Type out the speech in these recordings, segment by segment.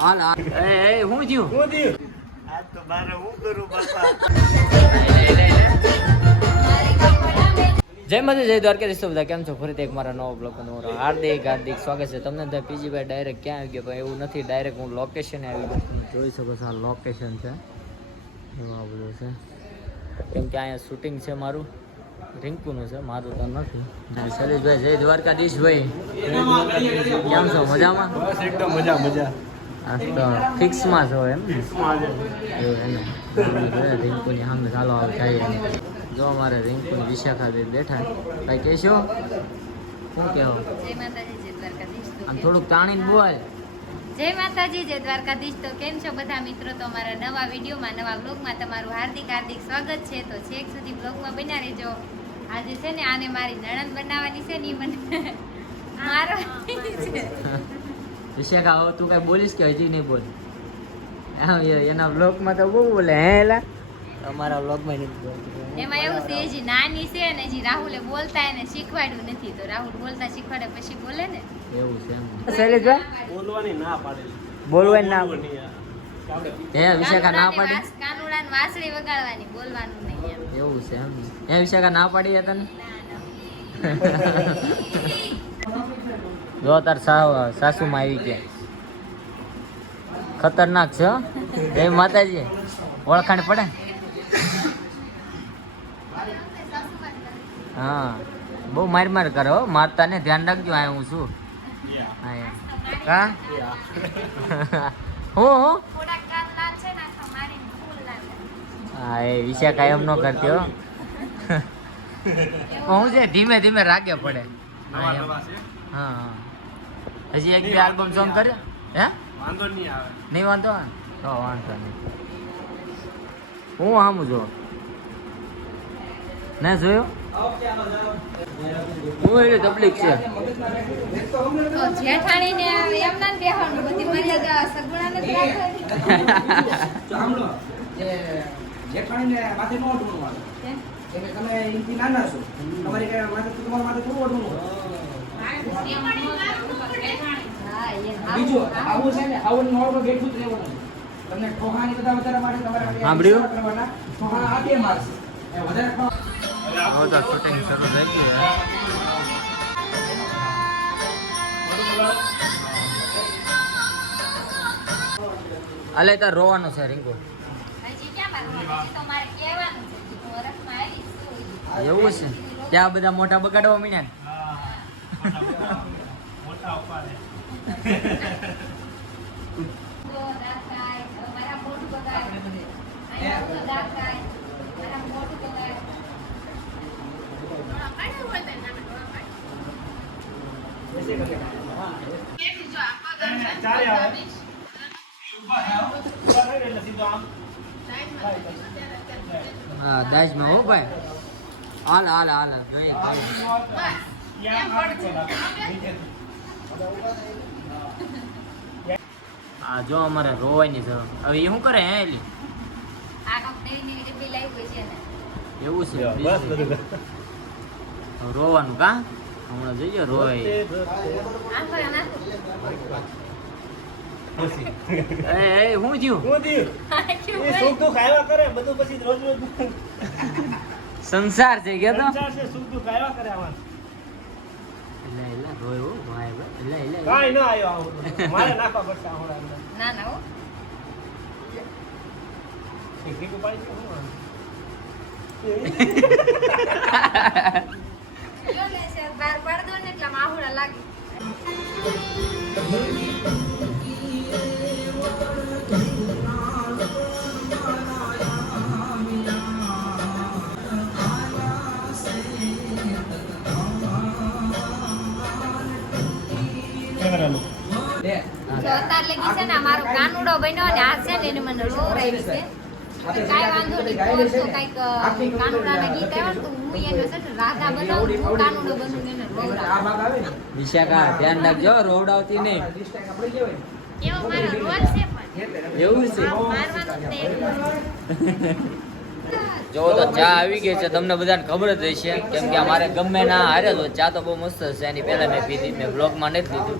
હાલ એ હું થયું આજ તો મારે હું કરું બાપા જય માતા જય બધા. કેમ છો? ફરીથી એક મારા નવો બ્લોગ હાર્દિક હાર્દિક સ્વાગત છે તમને. તો પીજી ભાઈ ડાયરેક્ટ ક્યાં આવી ગયો? એવું નથી ડાયરેક્ટ હું લોકેશને આવી ગયો. તમે જોઈ શકો છો આ લોકેશન છે. એમાં બધું છે. કેમ કે અહીંયા શૂટિંગ છે મારું. રિંકુનું છે મારું તો નથી. શૈલેષભાઈ જય દ્વારકાધીશ ભાઈ. કેમ છો મજામાં? બસ એકદમ મજા મજા. આ તો ફિક્સમાં છો એમ? ને એવું રિંકુની સામે ચાલો આવે જાય જો અમારે રિંકુની વિશાખા બે બેઠા કઈ કહેશો શું કહેવો જય માતાજી જય દ્વારકાધીશ. આમ થોડુંક તાણીને બોલ જય માતાજી જય દ્વારકાધીશ. તો કેમ છો બધા મિત્રો? તો અમારા નવા વિડીયોમાં નવા બ્લોગમાં તમારું હાર્દિક હાર્દિક સ્વાગત છે. તો છેક સુધી બ્લોગમાં બન્યા રહેજો. આજે છે ને આને મારી નણંદ બનાવવાની છે ને મને મારો છે. વિશાખા હવે તું કઈ બોલીશ કે હજી નહીં બોલ? એના બ્લોગમાં તો બહુ બોલે હે એલા? અમારા બ્લોગમાં નથી બોલતું. એમાં એવું છે જે નાની છે ને જે રાહુલે બોલતા એને શીખવાડ્યું નથી. તો રાહુલ બોલતા શીખવાડે પછી બોલે ને? એવું છે એમ. શૈલેષભાઈ બોલવાની ના પાડેલી. બોલવાની ના હે વિશાખા ના પાડે? કાનુડાને વગાડવાની બોલવાનું નહીં એવું છે એમ. હે વિશાખા ના પાડી તને? ના. જો તાર સાસુમાં આવી ગયા. ખતરનાક છે હો. જય માતાજી ઓળખાણ પડે? હા. બહુ માર માર કરો હો. મારતા ને ધ્યાન રાખજો આ હું છું. હા હું? હું હા? એ વિશાખા એમ ન કરતી હો. હું છે ધીમે ધીમે રાગે પડે. હા. હજી એક બે આલ્બમ સોંગ કરે હે? વાંધો નહીં આવે. નહીં વાંધો? તો વાંધો નહીં. હું આમ જો. ના જોયો? હું એની તકલીફ છે. એમ ના બેહવાનું બધી મર્યાદા સગુણા રાખવાની માથે નો? એટલે તમે એમથી નાના છો. તમારી કઈ માથે તમારા માથે થોડું હા, બીજું આવું છે ને આવું નોર્મલ બેઠું જ રહેવાનું તમને ઠોહાની બધા વધારે માટે તમારે સાંભળ્યું? ઠોહા આ બે મારશે વધારે તો શૂટિંગ શરૂ થઈ ગયું અલે તાર રોવાનું છે રિંકુ. હજી ક્યાં મારવાનું? હજી તો મારે કહેવાનું છે. હજી તો વરસમાં આવી જ છું. એવું છે? ત્યાં બધા મોટા બગાડવા મીણ્યા હા દાજમાં હો ભાઈ. હાલ હાલ હાલ નીચેથી. આ જો અમારે રોવાની છે હવે એ શું કરે હે એલી? એવું છે રોવાનું કા? હમણાં જઈએ રોય એ એ શું થયું? હું થયું? આખું એ સુખ દુઃખ આવ્યા કરે બધું પછી રોજ રોજ. સંસાર છે કે તો? સંસાર છે સુખ દુઃખ આવ્યા કરે આવા એટલે એટલે રોય ભાઈ એટલે એટલે કાંઈ ન આવ્યો આવું મારે નાખવા પડશે ના ના એક હું મારો કાનુડો બન્યો ને આ છે ને એને મને રોવરાવી છે. કાંઈ વાંધો નહીં તો કાંઈક કાનુડાના ગીત આવ્યા તો હું એને છે ને રાધા બનાવું હું કાનુડો એને આવે વિશાખા ધ્યાન રાખજો રોવડાવતી નહીં. એવો મારો રોજ છે પણ. એવું છે? મારવાનું જ તે જો ચા આવી ગઈ છે તમને બધાને ખબર જ હશે કેમ કે અમારે ગમે ના હારે તો ચા તો બહુ મસ્ત છે એની પહેલા મેં પીધી મેં બ્લોગમાં નથી લીધું.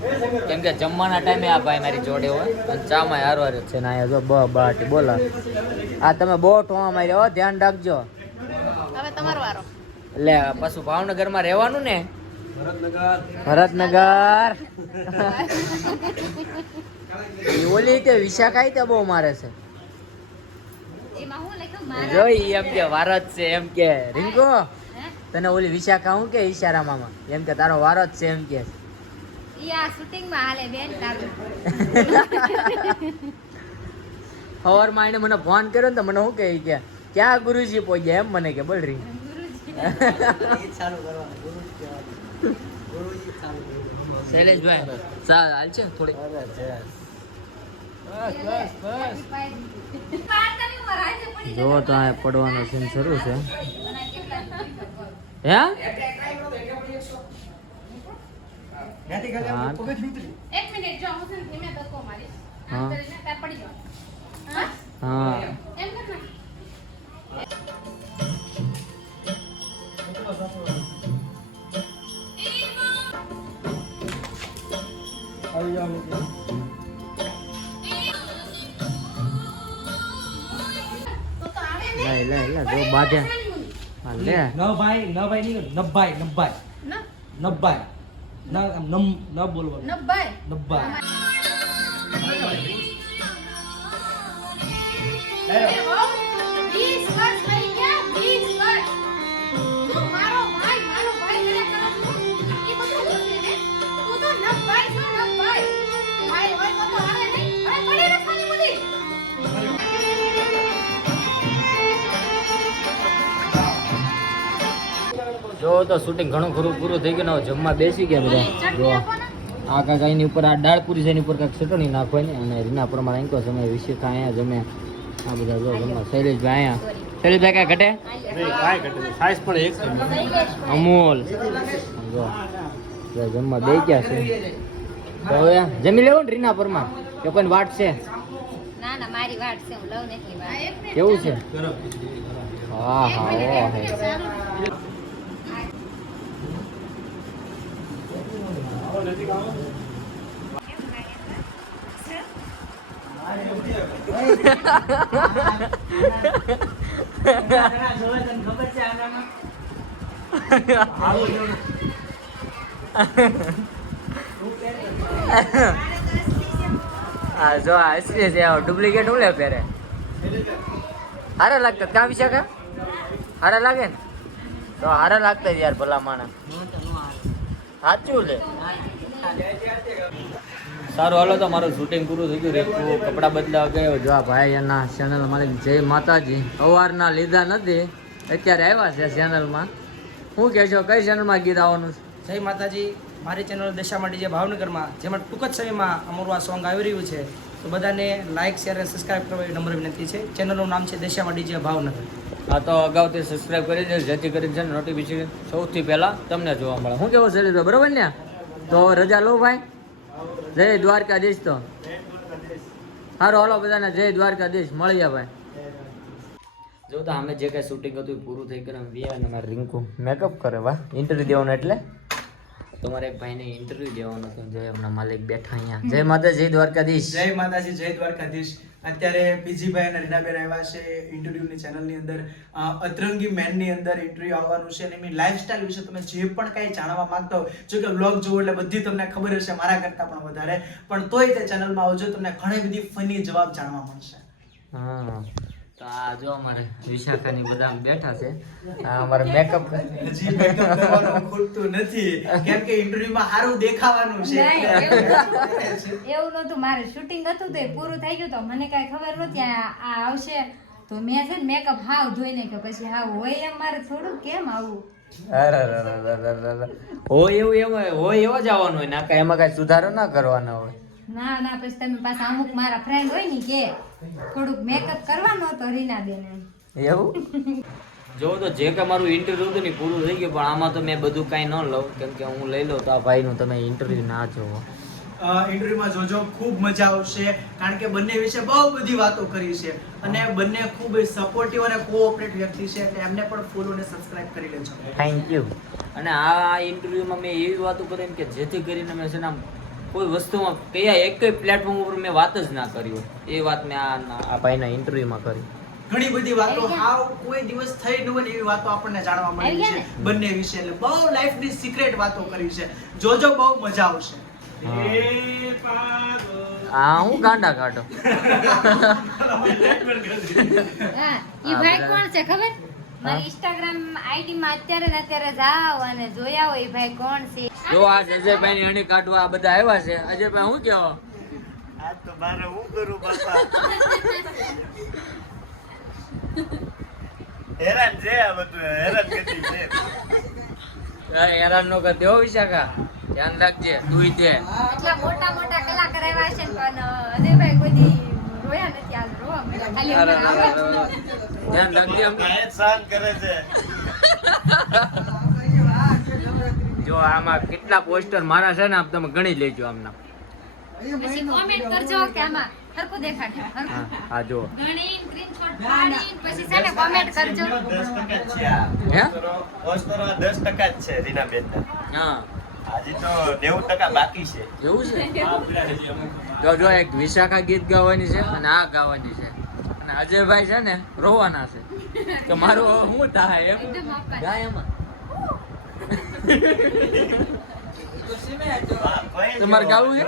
કેમ કે જમવાના ટાઈમે આ ભાઈ મારી જોડે હોય અને ચામાં હારો હારે છે. ને અહીંયા જો બ બાટી બોલા. આ તમે બહુ ટોવા મારી હો ધ્યાન રાખજો. હવે તમારો વારો. એટલે પાછું ભાવનગરમાં રહેવાનું ને? ભરતનગર. ઓલી તે વિશાખાઈ તે બહુ મારે છે. જોઈ એમ કે વારો જ છે એમ કે. રિંકુ તને ઓલી વિશાખા હું કે ઈશારામાં? એમ કે તારો વારો જ છે એમ કે. ઈ આ શૂટિંગમાં હાલે બેન તારું. સવારમાં એને મને ફોન કર્યો ને તો મને શું કહે કે ક્યાં ગુરુજી પહોંચ્યા એમ મને કે બોલ રી શૈલેષભાઈ ચાલ હાલ છે થોડી જો તો આ પડવાનો સીન શરૂ છે. હે? હા. હું લે લે લે જો હા લે. ન ભાઈ ન ભાઈ નહીં નભાઈ નભાઈ. ન. નભાઈ. ન નમ ન બોલવાનું. નબ્બાઈ નભાઈ. જો તો શૂટિંગ ઘણું ખરું પૂરું થઈ ગયું જમવા બેસી ગયા બધા. જો ને. આ કાંક એની ઉપર આ દાળ પૂરી છે એની ઉપર કાંઈક ચટણી નાખવાની અને રીના પ્રમાણે અંકો સમય વિશેષ અહીંયા જમે. આ બધા જો જમવા. શૈલેષભાઈ અહીંયા. શૈલેષભાઈ કાંઈ ઘટે? સાઈઝ પણ એક અમૂલ. જો જમવા બે ગયા છે. તો હવે જમી લેવું ને રીના પરમાં. કે કોઈ વાટ છે? ના ના મારી વાટ છે હું લઉં નથી કેવું છે? હા હા હા, જો આ છે ડુપ્લિકેટ હું લે પહેરે? હારા લાગતા કાં? વિશાખા હારા લાગે ને? તો હારા લાગતા યાર ભલા માણસ. સાચું લે. સારું હાલો તો મારું શૂટિંગ પૂરું થઈ ગયું. રેખું કપડાં બદલાવ ગયો. જો આ ભાઈ એના ચેનલ માલિક જય માતાજી. અવારના લીધા નથી. અત્યારે આવ્યા છે ચેનલમાં શું કહેશો કઈ ચેનલમાં ગીત આવવાનું છે? જય માતાજી. મારી ચેનલ દશા માટે જે ભાવનગરમાં જેમાં ટૂંક જ સમયમાં અમારું આ સોંગ આવી રહ્યું છે તો બધાને લાઇક શેર અને સબસ્ક્રાઇબ કરવા એ નંબર વિનંતી છે. ચેનલનું નામ છે દશા માટે જે ભાવનગર. હા તો અગાઉથી સબસ્ક્રાઇબ કરી દેજો જેથી કરીને નોટિફિકેશન સૌથી પહેલાં તમને જોવા મળે. હું કેવું શૈલેષભાઈ? બરોબર ને? તો રજા લો ભાઈ. જય દ્વારકાધીશ તો. સારું હાલો બધાને જય દ્વારકાધીશ. મળીએ ભાઈ. જો તો અમે જે કાંઈ શૂટિંગ હતું એ પૂરું થઈ ગયું વ્યા અને મારે રિંકુ મેકઅપ કરે વાહ. ઇન્ટરવ્યુ દેવાનું એટલે? તમારે એક ભાઈને ઇન્ટરવ્યૂ દેવાનું હતું. જય એમના માલિક બેઠા અહીંયા. જય માતા જય દ્વારકાધીશ. જય માતાજી જય દ્વારકાધીશ. અત્યારે પીજીભાઈ અને રીનાબેન આવ્યા છે ઇન્ટરવ્યુની ચેનલની અંદર. અતરંગી મેનની અંદર ઇન્ટરવ્યુ આવવાનું છે અને એમની લાઈફસ્ટાઈલ વિશે તમે જે પણ કાંઈ જાણવા માંગતા હો, જો કે બ્લોગ જોવો એટલે બધી તમને ખબર હશે, મારા કરતાં પણ વધારે. પણ તોય તે ચેનલમાં આવજો, તમને ઘણી બધી ફની જવાબ જાણવા મળશે. હા. તો આ જો અમારે વિશાખાની બધા બેઠા છે. આ અમારે મેકઅપ હજી મેકઅપ કરવાનું ખૂટતું નથી. કેમ કે ઇન્ટરવ્યુમાં સારું દેખાવાનું છે. એવું નહોતું. મારે શૂટિંગ હતું તો એ પૂરું થઈ ગયું તો મને કાંઈ ખબર નહોતી. આ આ આવશે તો મેં છે ને મેકઅપ હાવ ધોઈ નાખ્યો. પછી હાવ હોય એમ મારે થોડું. કેમ આવું. હોય એવું એમ હોય એવો જ આવવાનું હોય. ના કાંઈ એમાં કાંઈ સુધારો ના કરવાનો હોય. ના ના પછી તમે પાછા અમુક મારા ફ્રેન્ડ હોય ને કે થોડુંક મેકઅપ કરવાનો હતો રીના બેન એવું? જો તો જે કે મારું ઇન્ટરવ્યુ હતું ને પૂરું થઈ ગયું પણ આમાં તો મેં બધું કાંઈ ન લઉં. કેમ કે હું લઈ લઉં તો આ ભાઈનું તમે ઇન્ટરવ્યુ ના જોવો. ઇન્ટરવ્યુમાં જોજો ખૂબ મજા આવશે કારણ કે બંને વિશે બહુ બધી વાતો કરી છે. અને બંને ખૂબ સપોર્ટિવ અને કોઓપરેટ વ્યક્તિ છે એટલે એમને પણ ફોલો અને સબસ્ક્રાઇબ કરી લેજો. થેન્ક યુ અને આ ઇન્ટરવ્યુમાં મેં એવી વાતો કરી કે જેથી કરીને મેં છે ને આમ કોઈ વસ્તુમાં કયા એક પ્લેટફોર્મ ઉપર મેં વાત જ ના કરી હોય. એ વાત મેં આ આ ભાઈના ઇન્ટરવ્યુમાં કરી. ઘણી બધી વાતો આવી હાવ કોઈ દિવસ થઈ ન હોય ને એવી વાતો આપણને જાણવા મળી છે બંને વિશે. એટલે બહુ લાઈફની સિક્રેટ વાતો કરી છે. જોજો બહુ મજા આવશે. હા. હું ગાંડા કાઢો. હા ઈ ભાઈ કોણ છે ખબર? મારી ઇન્સ્ટાગ્રામ આઈડી માં અત્યારે ને અત્યારે જાઓ અને જોયા હોય ભાઈ કોણ છે. જો આ અજયભાઈ ની અણી કાઢવા આ બધા આવ્યા છે. અજયભાઈ હું કેવો? આજ તો મારે હું કરું બાપા? હેરાન છે આ બધું હેરાન ગતિ છે. હેરાન નો કરતી હો વિશાખા. ધ્યાન રાખજે તું તે. એટલા મોટા મોટા કલાકાર આવ્યા છે પણ અજયભાઈ કોઈ દી રોયા નથી આજ રોવા મળ્યા ખાલી ધ્યાન રાખજે. કરે છે. જો આમાં કેટલા પોસ્ટર મારા છે ને આપ તમે ગણી લેજો આમના. કોમેન્ટ કરજો કે આમાં હરખું દેખાડે હા જો ગણીને સ્ક્રીનશોટ પાડીને પછી છે ને કોમેન્ટ કરજો દસ ટકા જ છે હે? પોસ્ટરો- જ છે હજી તો બાકી છે. એવું છે? જો જો એક વિશાખા ગીત ગાવાની છે અને આ ગાવાની છે. અજયભાઈ છે ને રોવાના છે. કે મારું હવે શું થાય એમ? ગાય એમાં. તમારે ગાવું છે?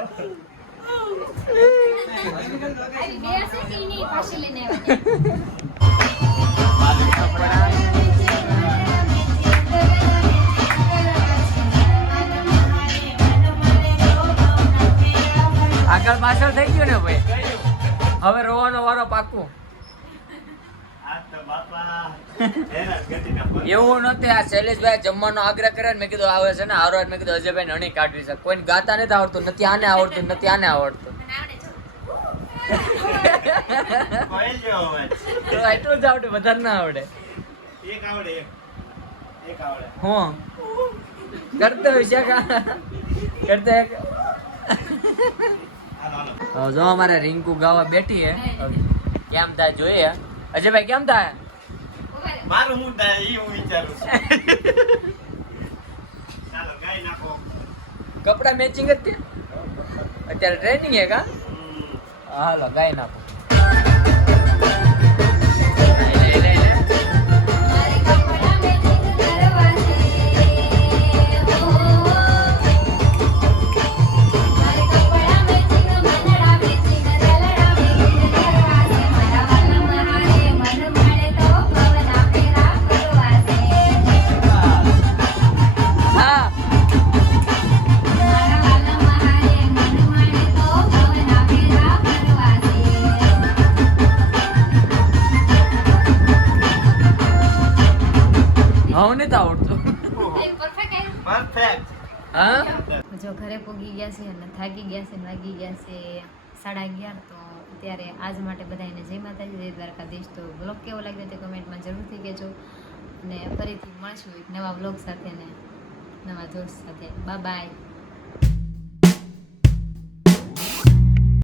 આગળ પાછળ થઈ ગયું ને ભાઈ? હવે રોવાનો વારો પાકું આ તો બાપા હેરાન ગતિના પર. એવું નથી આ શૈલેષભાઈ જમવાનો આગ્રહ કર્યો ને મેં કીધું આવે છે ને હારો મેં કીધું અજયભાઈ નણી કાઢવી છે. કોઈને ગાતા નથી આવડતું નથી આને આવડતું નથી આને આવડતું. કોઈ. તો એટલું જ આવડે વધારે ના આવડે. એક આવડે એક આવડે હું કરતો કરતો જો અમારે રિંકુ ગાવા બેઠી હે કેમ થાય જોઈએ? અજયભાઈ કેમ થાય? મારું હું થાય એ હું વિચારું ચાલો ગાઈ નાખો. કપડા મેચિંગ જ તે અત્યારે ટ્રેનિંગ હે કા? હાલો ગાઈ નાખો. હું તો આવડતો. પરફેક્ટ હા? જો ઘરે પોગી ગયા છે અને થાકી ગયા છે ને વાગી ગયા છે સાડા અગિયાર તો અત્યારે આજ માટે બધાને જય માતાજી જય દ્વારકાધીશ. તો બ્લોગ કેવો લાગ્યો તે કમેન્ટમાં જરૂરથી કહેજો. અને ફરીથી મળશું એક નવા બ્લોગ સાથે ને નવા જોશ સાથે. બા બાય